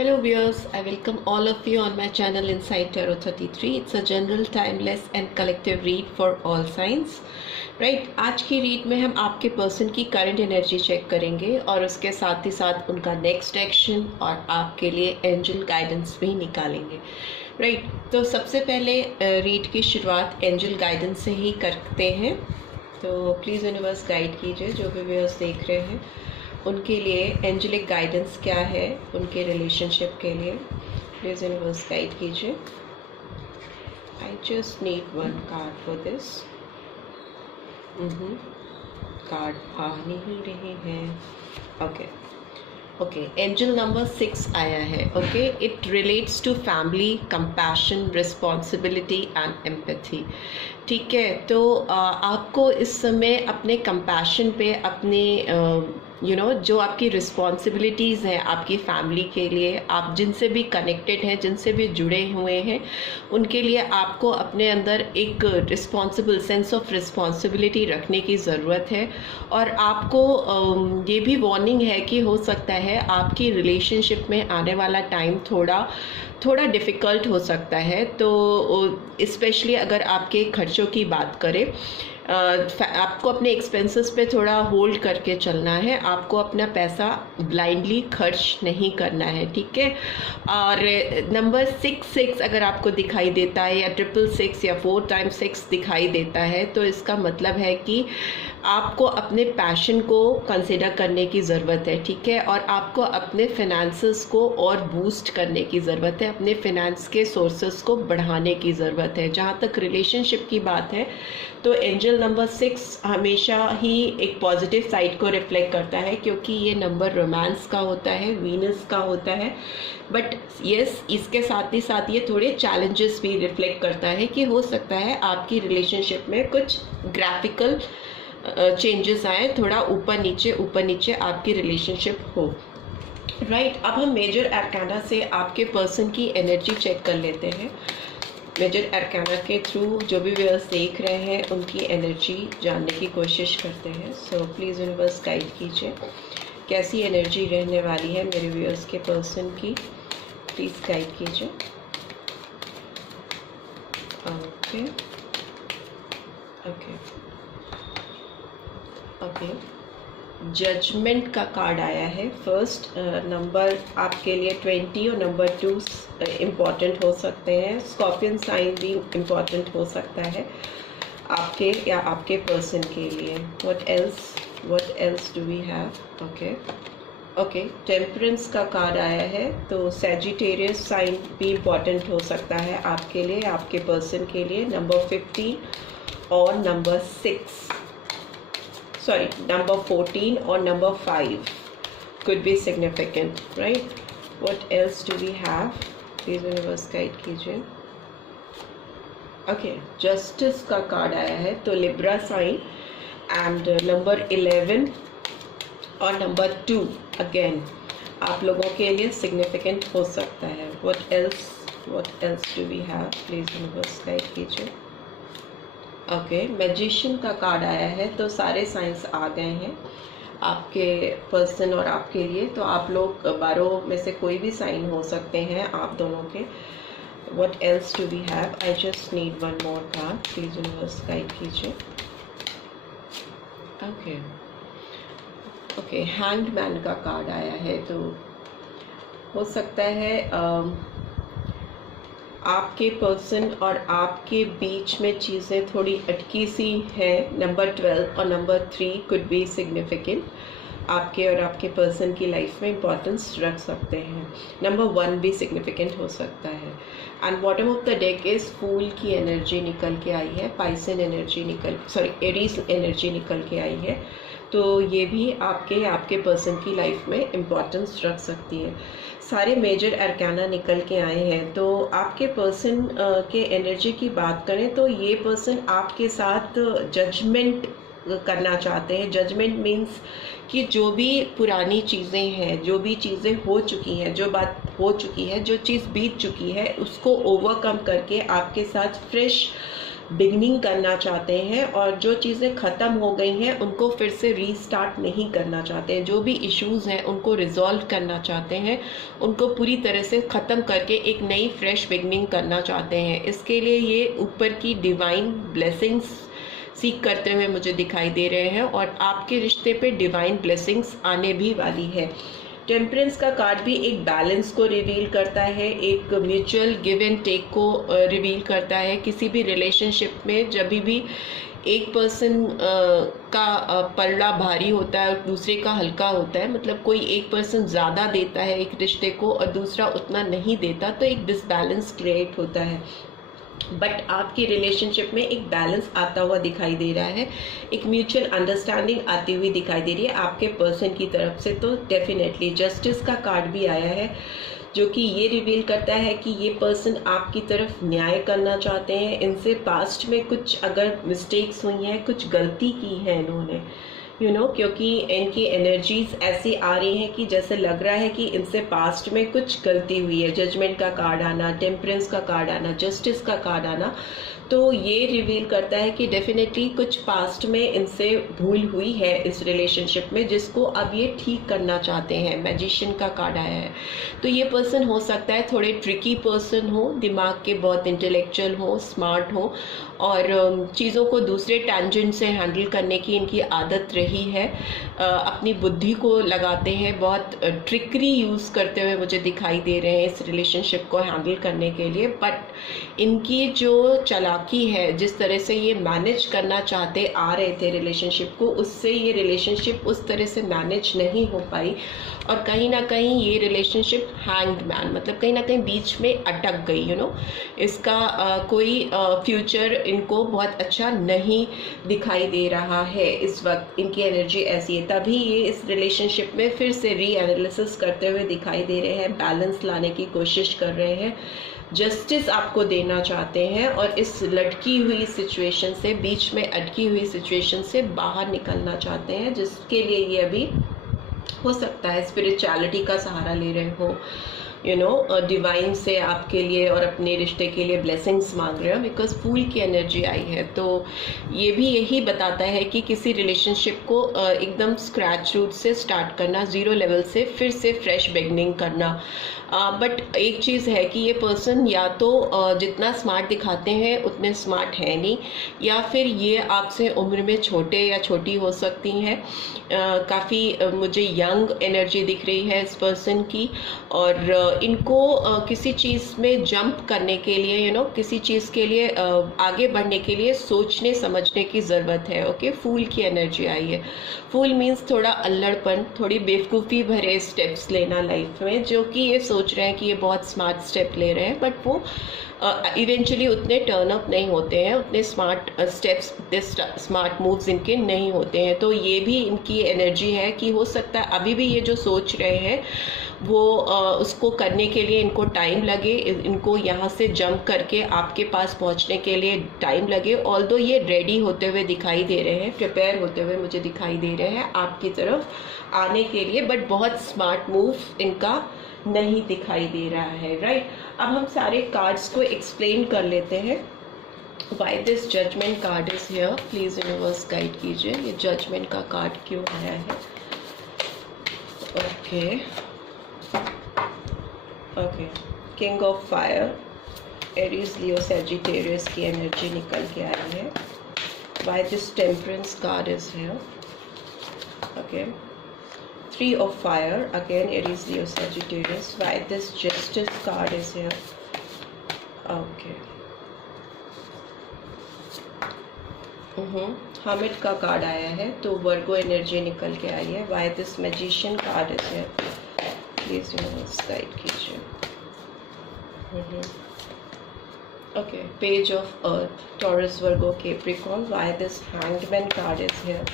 Hello viewers, I welcome all of you on my channel Inside Tarot 33. It's a general, timeless and collective read for all signs. Right, आज की read में हम आपके person की current energy check करेंगे और उसके साथ ही साथ उनका नेक्स्ट एक्शन और आपके लिए एंजल गाइडेंस भी निकालेंगे। राइट, तो सबसे पहले रीड की शुरुआत एंजल गाइडेंस से ही करते हैं। तो प्लीज़ यूनिवर्स गाइड कीजिए जो भी व्यूअर्स देख रहे हैं उनके लिए एंजेलिक गाइडेंस क्या है उनके रिलेशनशिप के लिए। प्लीज़ यूनिवर्स गाइड कीजिए। I just need one card for this. Card आ नहीं रहे हैं। ओके, एंजल नंबर 6 आया है। Okay, it relates to family, compassion, responsibility and empathy. ठीक है, तो आपको इस समय अपने कंपैशन पे, अपने जो आपकी रिस्पॉन्सिबिलिटीज़ हैं आपकी फैमिली के लिए, आप जिनसे भी कनेक्टेड हैं, जिनसे भी जुड़े हुए हैं, उनके लिए आपको अपने अंदर एक रिस्पॉन्सिबल सेंस ऑफ रिस्पॉन्सिबिलिटी रखने की ज़रूरत है। और आपको ये भी वार्निंग है कि हो सकता है आपकी रिलेशनशिप में आने वाला टाइम थोड़ा डिफ़िकल्ट हो सकता है। तो स्पेशली अगर आपके खर्चों की बात करें, आपको अपने एक्सपेंसेस पे थोड़ा होल्ड करके चलना है। आपको अपना पैसा ब्लाइंडली खर्च नहीं करना है। ठीक है, और नंबर 6 अगर आपको दिखाई देता है या 666 या 4 times 6 दिखाई देता है तो इसका मतलब है कि आपको अपने पैशन को कंसिडर करने की ज़रूरत है। ठीक है, और आपको अपने फिनेंसेस को और बूस्ट करने की ज़रूरत है, अपने फिनेंस के सोर्सेस को बढ़ाने की ज़रूरत है। जहाँ तक रिलेशनशिप की बात है तो एंजल नंबर 6 हमेशा ही एक पॉजिटिव साइड को रिफ्लेक्ट करता है, क्योंकि ये नंबर रोमांस का होता है, वीनस का होता है। बट यस, इसके साथ ही साथ ये थोड़े चैलेंजेस भी रिफ्लेक्ट करता है कि हो सकता है आपकी रिलेशनशिप में कुछ ग्राफिकल चेंजेस आए, थोड़ा ऊपर नीचे आपकी रिलेशनशिप हो। राइट, अब हम मेजर अरकाना से आपके पर्सन की एनर्जी चेक कर लेते हैं। मेजर अरकाना के थ्रू जो भी व्यूअर्स देख रहे हैं उनकी एनर्जी जानने की कोशिश करते हैं। सो प्लीज़ यूनिवर्स गाइड कीजिए, कैसी एनर्जी रहने वाली है मेरे व्यूअर्स के पर्सन की। प्लीज़ गाइड कीजिए। ओके, जजमेंट का कार्ड आया है। फर्स्ट नंबर आपके लिए 20 और नंबर 2 इम्पॉर्टेंट हो सकते हैं। स्कॉर्पियन साइन भी इम्पॉर्टेंट हो सकता है आपके या आपके पर्सन के लिए। What else do we have? Okay, temperance का कार्ड आया है, तो सैजिटेरियस साइन भी इम्पॉर्टेंट हो सकता है आपके लिए, आपके पर्सन के लिए। नंबर 15 और नंबर 14 और number 5 could be significant, right? What else do we have? Please universe guide कीजिए। ओके, जस्टिस का कार्ड आया है, तो लिब्रा साइन एंड नंबर 11 और नंबर 2 अगेन आप लोगों के लिए सिग्निफिकेंट हो सकता है। What else do we have? Please universe guide कीजिए। ओके, मैजिशियन का कार्ड आया है, तो सारे साइंस आ गए हैं आपके पर्सन और आपके लिए। तो आप लोग 12 में से कोई भी साइन हो सकते हैं आप दोनों के। What else do we have? I just need one more card. Please universe guide कीजिए। ओके, हैंग्ड मैन का कार्ड आया है, तो हो सकता है आपके पर्सन और आपके बीच में चीज़ें थोड़ी अटकी सी हैं। नंबर 12 और नंबर 3 कुड बी सिग्निफिकेंट, आपके और आपके पर्सन की लाइफ में इम्पोर्टेंस रख सकते हैं। नंबर 1 भी सिग्निफिकेंट हो सकता है। And bottom of the deck is fool की एनर्जी निकल के आई है, पाइसन एनर्जी एरीज एनर्जी निकल के आई है। तो ये भी आपके पर्सन की लाइफ में इम्पोर्टेंस रख सकती है। सारे मेजर अरकाना निकल के आए हैं। तो आपके पर्सन के एनर्जी की बात करें तो ये पर्सन आपके साथ जजमेंट करना चाहते हैं। जजमेंट मीन्स कि जो भी पुरानी चीज़ें हैं, जो भी चीज़ें हो चुकी हैं, जो बात हो चुकी है, जो चीज़ बीत चुकी है, उसको ओवरकम करके आपके साथ फ्रेश बिगनिंग करना चाहते हैं, और जो चीज़ें ख़त्म हो गई हैं उनको फिर से रीस्टार्ट नहीं करना चाहते हैं। जो भी इश्यूज़ हैं उनको रिजॉल्व करना चाहते हैं, उनको पूरी तरह से ख़त्म करके एक नई फ्रेश बिगनिंग करना चाहते हैं। इसके लिए ये ऊपर की डिवाइन ब्लेसिंग्स सीख करते हुए मुझे दिखाई दे रहे हैं, और आपके रिश्ते पे डिवाइन ब्लेसिंग्स आने भी वाली है। टेम्परेंस का कार्ड भी एक बैलेंस को रिवील करता है, एक म्यूचुअल गिव एंड टेक को रिवील करता है। किसी भी रिलेशनशिप में जब भी एक पर्सन का पल्ला भारी होता है और दूसरे का हल्का होता है, मतलब कोई एक पर्सन ज़्यादा देता है एक रिश्ते को और दूसरा उतना नहीं देता, तो एक डिसबैलेंस क्रिएट होता है। बट आपकी रिलेशनशिप में एक बैलेंस आता हुआ दिखाई दे रहा है, एक म्यूचुअल अंडरस्टैंडिंग आती हुई दिखाई दे रही है आपके पर्सन की तरफ से। तो डेफिनेटली जस्टिस का कार्ड भी आया है, जो कि ये रिवील करता है कि ये पर्सन आपकी तरफ न्याय करना चाहते हैं। इनसे पास्ट में कुछ अगर मिस्टेक्स हुई हैं, कुछ गलती की है इन्होंने, क्योंकि इनकी एनर्जीज ऐसी आ रही हैं कि जैसे लग रहा है कि इनसे पास्ट में कुछ गलती हुई है। जजमेंट का कार्ड आना, टेम्परेंस का कार्ड आना, जस्टिस का कार्ड आना, तो ये रिवील करता है कि डेफिनेटली कुछ पास्ट में इनसे भूल हुई है इस रिलेशनशिप में, जिसको अब ये ठीक करना चाहते हैं। मैजिशियन का कार्ड आया है, तो ये पर्सन हो सकता है थोड़े ट्रिकी पर्सन हो, दिमाग के बहुत इंटेलेक्चुअल हो, स्मार्ट हो, और चीज़ों को दूसरे टेंजेंट से हैंडल करने की इनकी आदत रही है। अपनी बुद्धि को लगाते हैं, बहुत ट्रिकरी यूज़ करते हुए मुझे दिखाई दे रहे हैं इस रिलेशनशिप को हैंडल करने के लिए। बट इनकी जो चालाकी है, जिस तरह से ये मैनेज करना चाहते आ रहे थे रिलेशनशिप को, उससे ये रिलेशनशिप उस तरह से मैनेज नहीं हो पाई, और कहीं ना कहीं ये रिलेशनशिप हैंग्ड मैन, मतलब कहीं ना कहीं बीच में अटक गई। इसका कोई फ्यूचर इनको बहुत अच्छा नहीं दिखाई दे रहा है इस वक्त। इनकी एनर्जी ऐसी है, तभी ये इस रिलेशनशिप में फिर से री एनालिसिस करते हुए दिखाई दे रहे हैं, बैलेंस लाने की कोशिश कर रहे हैं, जस्टिस आपको देना चाहते हैं, और इस लटकी हुई सिचुएशन से, बीच में अटकी हुई सिचुएशन से बाहर निकलना चाहते हैं, जिसके लिए ये अभी हो सकता है स्पिरिचुअलिटी का सहारा ले रहे हो, डिवाइन से आपके लिए और अपने रिश्ते के लिए ब्लेसिंग्स मांग रहे हो, बिकॉज फूल की एनर्जी आई है। तो ये भी यही बताता है कि किसी रिलेशनशिप को एकदम स्क्रैच रूट से स्टार्ट करना, ज़ीरो लेवल से फिर से फ्रेश बिगनिंग करना। बट एक चीज़ है कि ये पर्सन या तो जितना स्मार्ट दिखाते हैं उतने स्मार्ट है नहीं, या फिर ये आपसे उम्र में छोटे या छोटी हो सकती हैं। काफ़ी मुझे यंग एनर्जी दिख रही है इस पर्सन की, और इनको किसी चीज़ में जंप करने के लिए, किसी चीज़ के लिए आगे बढ़ने के लिए सोचने समझने की ज़रूरत है। ओके, फूल की एनर्जी आई है। फूल मीन्स थोड़ा अल्लड़पन, थोड़ी बेवकूफ़ी भरे स्टेप्स लेना लाइफ में, जो कि ये सोच रहे हैं कि ये बहुत स्मार्ट स्टेप ले रहे हैं, बट वो इवेंचुअली उतने टर्न अप नहीं होते हैं, उतने स्मार्ट स्टेप्स, उतने स्मार्ट मूव्स इनके नहीं होते हैं। तो ये भी इनकी एनर्जी है कि हो सकता है अभी भी ये जो सोच रहे हैं वो उसको करने के लिए इनको टाइम लगे, इनको यहाँ से जंप करके आपके पास पहुँचने के लिए टाइम लगे। ऑल्दो ये रेडी होते हुए दिखाई दे रहे हैं, प्रिपेयर होते हुए मुझे दिखाई दे रहे हैं आपकी तरफ आने के लिए, बट बहुत स्मार्ट मूव इनका नहीं दिखाई दे रहा है। राइट, अब हम सारे कार्ड्स को एक्सप्लेन कर लेते हैं। Why this judgment card is here, please universe guide कीजिए, ये जजमेंट का कार्ड क्यों आया है। Okay, king of fire, Aries, Leo, Sagittarius की एनर्जी निकल के आई है। Why this temperance card is here? Okay, 3 of fire, again Aries, Leo, Sagittarius. Why this justice card is here? Okay. Hermit का card आया है, तो वर्गो एनर्जी निकल के आई है। Why this magician card is here? Please universe guide कीजिए। Okay, page of earth, Taurus, Virgo, Capricorn. Why this hangman card is here?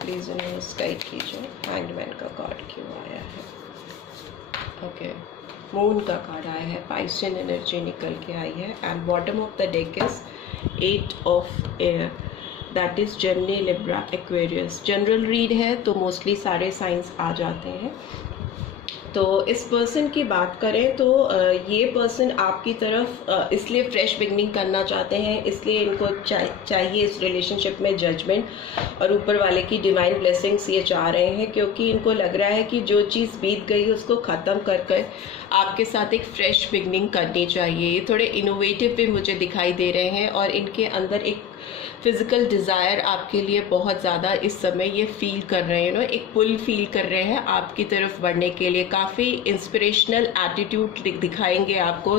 Please universe guide कीजिए, hangman का कार्ड क्यों आया है। ओके, मून का कार्ड आया है, पाइसियन एनर्जी निकल के आई है, and bottom of the deck is 8 of air. That is Gemini, Libra, Aquarius. General read है तो मोस्टली सारे साइंस आ जाते हैं। तो इस पर्सन की बात करें तो ये पर्सन आपकी तरफ इसलिए फ्रेश बिगनिंग करना चाहते हैं, इसलिए इनको चाहिए इस रिलेशनशिप में जजमेंट और ऊपर वाले की डिवाइन ब्लेसिंग्स ये चाह रहे हैं, क्योंकि इनको लग रहा है कि जो चीज़ बीत गई उसको ख़त्म कर कर आपके साथ एक फ्रेश बिगनिंग करनी चाहिए। ये थोड़े इनोवेटिव भी मुझे दिखाई दे रहे हैं और इनके अंदर एक फिज़िकल डिज़ायर आपके लिए बहुत ज़्यादा इस समय ये फील कर रहे हैं, एक पुल फील कर रहे हैं आपकी तरफ बढ़ने के लिए। काफ़ी इंस्पिरेशनल एटीट्यूड दिखाएंगे आपको,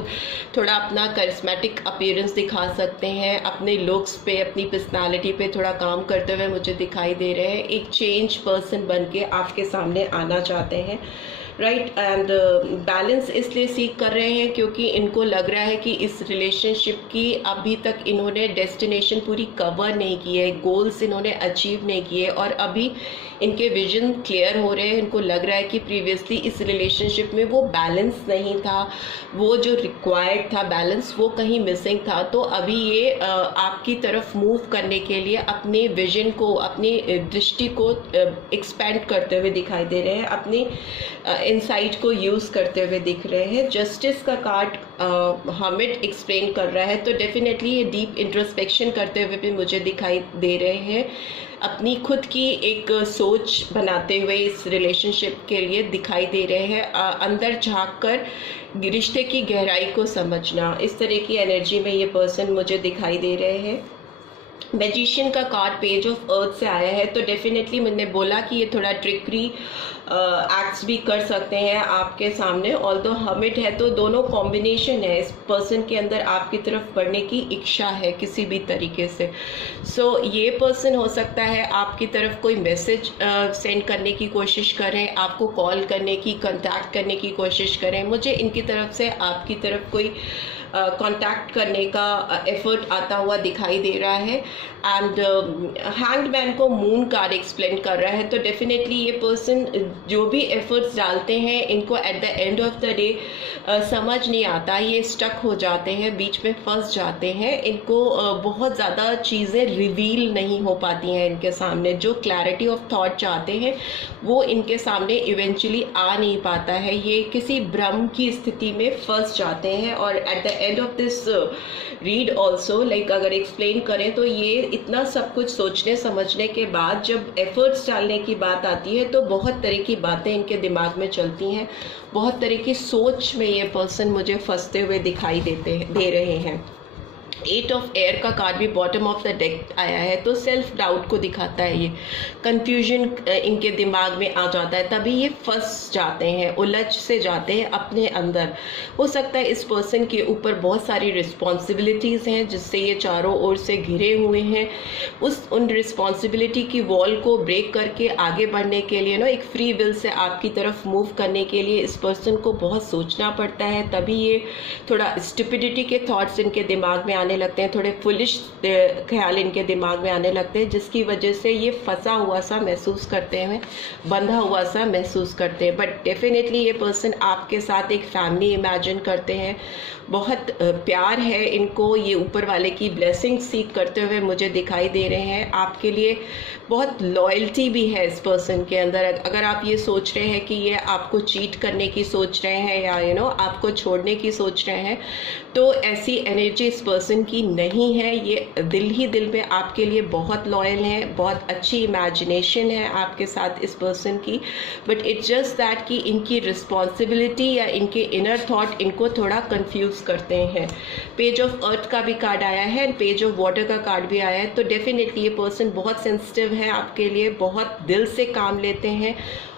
थोड़ा अपना करिस्मेटिक अपीयरेंस दिखा सकते हैं, अपने लुक्स पे, अपनी पर्सनालिटी पे थोड़ा काम करते हुए मुझे दिखाई दे रहे हैं। एक चेंज पर्सन बन के आपके सामने आना चाहते हैं, राइट। एंड बैलेंस इसलिए सीख कर रहे हैं क्योंकि इनको लग रहा है कि इस रिलेशनशिप की अभी तक इन्होंने डेस्टिनेशन पूरी कवर नहीं की है, गोल्स इन्होंने अचीव नहीं किए और अभी इनके विजन क्लियर हो रहे हैं। इनको लग रहा है कि प्रीवियसली इस रिलेशनशिप में वो बैलेंस नहीं था, वो जो रिक्वायर्ड था बैलेंस वो कहीं मिसिंग था। तो अभी ये आपकी तरफ मूव करने के लिए अपने विजन को, अपनी दृष्टि को एक्सपेंड करते हुए दिखाई दे रहे हैं, अपनी इनसाइट को यूज़ करते हुए दिख रहे हैं। जस्टिस का कार्ड हर्मिट एक्सप्लेन कर रहा है, तो डेफिनेटली ये डीप इंट्रोस्पेक्शन करते हुए भी मुझे दिखाई दे रहे हैं, अपनी खुद की एक सोच बनाते हुए इस रिलेशनशिप के लिए दिखाई दे रहे हैं। अंदर झांक कर रिश्ते की गहराई को समझना, इस तरह की एनर्जी में ये पर्सन मुझे दिखाई दे रहे हैं। मैजिशियन का कार्ड पेज ऑफ अर्थ से आया है, तो डेफिनेटली मैंने बोला कि ये थोड़ा ट्रिकरी एक्ट्स भी कर सकते हैं आपके सामने। ऑल्दो हर्मिट है तो दोनों कॉम्बिनेशन है, इस पर्सन के अंदर आपकी तरफ बढ़ने की इच्छा है किसी भी तरीके से। सो ये पर्सन हो सकता है आपकी तरफ कोई मैसेज सेंड करने की कोशिश करें, आपको कॉल करने की, कांटेक्ट करने की कोशिश करें। मुझे इनकी तरफ से आपकी तरफ कोई कांटेक्ट करने का एफर्ट आता हुआ दिखाई दे रहा है। एंड हैंग्ड मैन को मून कार्ड एक्सप्लेन कर रहा है, तो डेफिनेटली ये पर्सन जो भी एफर्ट्स डालते हैं इनको at the end of the day समझ नहीं आता, ये स्टक हो जाते हैं, बीच में फंस जाते हैं। इनको बहुत ज़्यादा चीज़ें रिवील नहीं हो पाती हैं इनके सामने। जो क्लैरिटी ऑफ थॉट चाहते हैं वो इनके सामने इवेंचुअली आ नहीं पाता है, ये किसी भ्रम की स्थिति में फंस जाते हैं। और at the end of this read also, like अगर एक्सप्लेन करें तो ये इतना सब कुछ सोचने समझने के बाद जब एफर्ट्स डालने की बात आती है तो बहुत तरह की बातें इनके दिमाग में चलती हैं, बहुत तरह की सोच में ये पर्सन मुझे फंसते हुए दिखाई दे रहे हैं। 8 ऑफ एयर का कार्ड भी बॉटम ऑफ द डेक आया है, तो सेल्फ डाउट को दिखाता है। ये कंफ्यूजन इनके दिमाग में आ जाता है, तभी ये फंस जाते हैं, उलझ से जाते हैं अपने अंदर। हो सकता है इस पर्सन के ऊपर बहुत सारी रिस्पॉन्सिबिलिटीज़ हैं जिससे ये चारों ओर से घिरे हुए हैं। उन रिस्पॉन्सिबिलिटी की वॉल को ब्रेक करके आगे बढ़ने के लिए एक फ्री विल से आपकी तरफ मूव करने के लिए इस पर्सन को बहुत सोचना पड़ता है, तभी ये थोड़ा स्टुपिडिटी के थॉट्स इनके दिमाग में आने लगते हैं, थोड़े फुलिश ख्याल इनके दिमाग में आने लगते हैं, जिसकी वजह से ये फंसा हुआ सा महसूस करते हैं, बंधा हुआ सा महसूस करते हैं। बट डेफिनेटली ये पर्सन आपके साथ एक फैमिली इमेजिन करते हैं, बहुत प्यार है इनको, ये ऊपर वाले की ब्लेसिंग सीख करते हुए मुझे दिखाई दे रहे हैं। आपके लिए बहुत लॉयल्टी भी है इस पर्सन के अंदर। अगर आप ये सोच रहे हैं कि ये आपको चीट करने की सोच रहे हैं या आपको छोड़ने की सोच रहे हैं, तो ऐसी एनर्जी इस पर्सन की नहीं है। ये दिल ही दिल में आपके लिए बहुत लॉयल हैं, बहुत अच्छी इमेजिनेशन है आपके साथ इस पर्सन की। बट इट्स जस्ट दैट कि इनकी रिस्पॉन्सिबिलिटी या इनके इनर थॉट इनको थोड़ा कंफ्यूज करते हैं। पेज ऑफ अर्थ का भी कार्ड आया है एंड पेज ऑफ वाटर का कार्ड भी आया है, तो डेफिनेटली ये पर्सन बहुत सेंसिटिव है आपके लिए, बहुत दिल से काम लेते हैं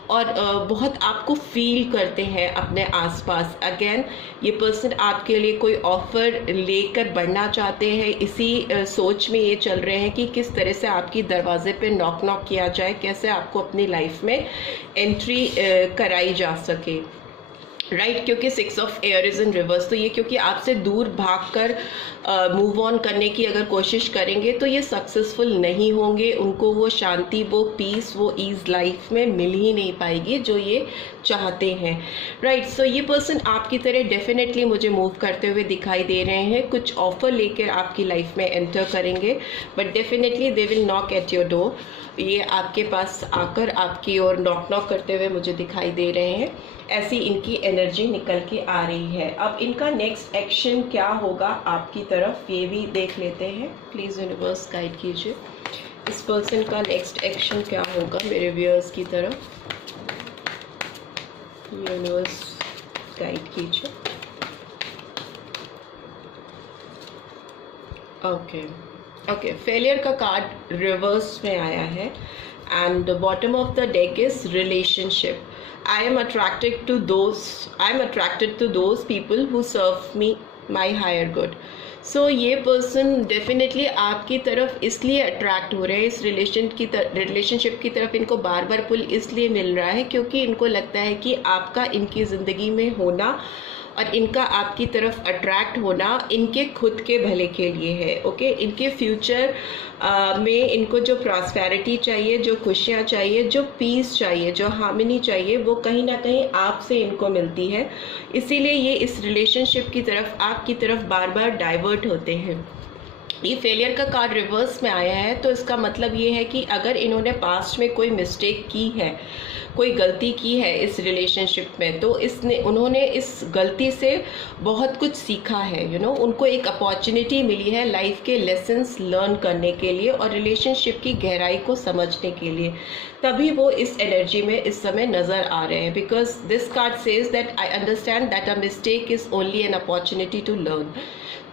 और बहुत आपको फील करते हैं अपने आसपास। अगेन ये पर्सन आपके लिए कोई ऑफर लेकर बढ़ना चाहते हैं, इसी सोच में ये चल रहे हैं कि किस तरह से आपकी दरवाजे पे नॉक किया जाए, कैसे आपको अपनी लाइफ में एंट्री कराई जा सके। राइट क्योंकि 6 of air is in reverse, तो ये क्योंकि आपसे दूर भागकर मूव ऑन करने की अगर कोशिश करेंगे तो ये सक्सेसफुल नहीं होंगे, उनको वो शांति, वो पीस, वो ईज लाइफ में मिल ही नहीं पाएगी जो ये चाहते हैं। राइट सो ये पर्सन आपकी तरह डेफिनेटली मुझे मूव करते हुए दिखाई दे रहे हैं, कुछ ऑफर लेकर आपकी लाइफ में एंटर करेंगे, but definitely they will knock at your door. ये आपके पास आकर आपकी ओर नॉक करते हुए मुझे दिखाई दे रहे हैं, ऐसी इनकी एनर्जी निकल के आ रही है। अब इनका नेक्स्ट एक्शन क्या होगा आपकी तरफ, ये भी देख लेते हैं। प्लीज़ यूनिवर्स गाइड कीजिए इस पर्सन का नेक्स्ट एक्शन क्या होगा मेरे व्यूअर्स की तरफ। यूनिवर्स गाइड कीजिए। ओके फेलियर का कार्ड रिवर्स में आया है and bottom of the deck is relationship. I am attracted to those people who serve me my higher good. So ये पर्सन डेफिनेटली आपकी तरफ इसलिए अट्रैक्ट हो रहे हैं, इस रिलेशनशिप की तरफ इनको बार बार पुल इसलिए मिल रहा है क्योंकि इनको लगता है कि आपका इनकी ज़िंदगी में होना और इनका आपकी तरफ अट्रैक्ट होना इनके खुद के भले के लिए है। ओके इनके फ्यूचर में इनको जो प्रॉस्पेरिटी चाहिए, जो खुशियाँ चाहिए, जो पीस चाहिए, जो हार्मनी चाहिए, वो कहीं ना कहीं आपसे इनको मिलती है, इसीलिए ये इस रिलेशनशिप की तरफ आपकी तरफ बार बार डाइवर्ट होते हैं। ये फेलियर का कार्ड रिवर्स में आया है तो इसका मतलब ये है कि अगर इन्होंने पास्ट में कोई मिस्टेक की है, कोई गलती की है इस रिलेशनशिप में, तो उन्होंने इस गलती से बहुत कुछ सीखा है। उनको एक अपॉर्चुनिटी मिली है लाइफ के लेसन्स लर्न करने के लिए और रिलेशनशिप की गहराई को समझने के लिए, तभी वो इस एनर्जी में इस समय नज़र आ रहे हैं। Because this card says that I understand that a mistake is only an opportunity to learn.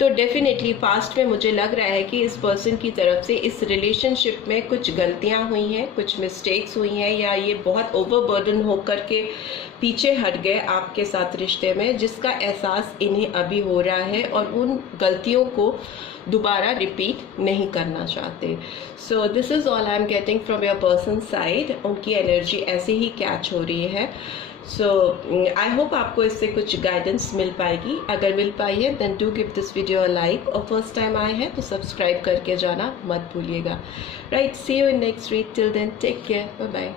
तो डेफिनेटली पास्ट में मुझे लग रहा है कि इस पर्सन की तरफ से इस रिलेशनशिप में कुछ गलतियां हुई हैं, कुछ मिस्टेक्स हुई हैं, या ये बहुत ओवरबर्डन होकर के पीछे हट गए आपके साथ रिश्ते में, जिसका एहसास इन्हें अभी हो रहा है और उन गलतियों को दोबारा रिपीट नहीं करना चाहते। So this is all I am getting from your person side. उनकी एनर्जी ऐसे ही कैच हो रही है। सो आई होप आपको इससे कुछ गाइडेंस मिल पाएगी। अगर मिल पाई है then do give this video a like, और फर्स्ट टाइम आए हैं तो सब्सक्राइब करके जाना मत भूलिएगा। Right, see you in next week. Till then take care, bye bye.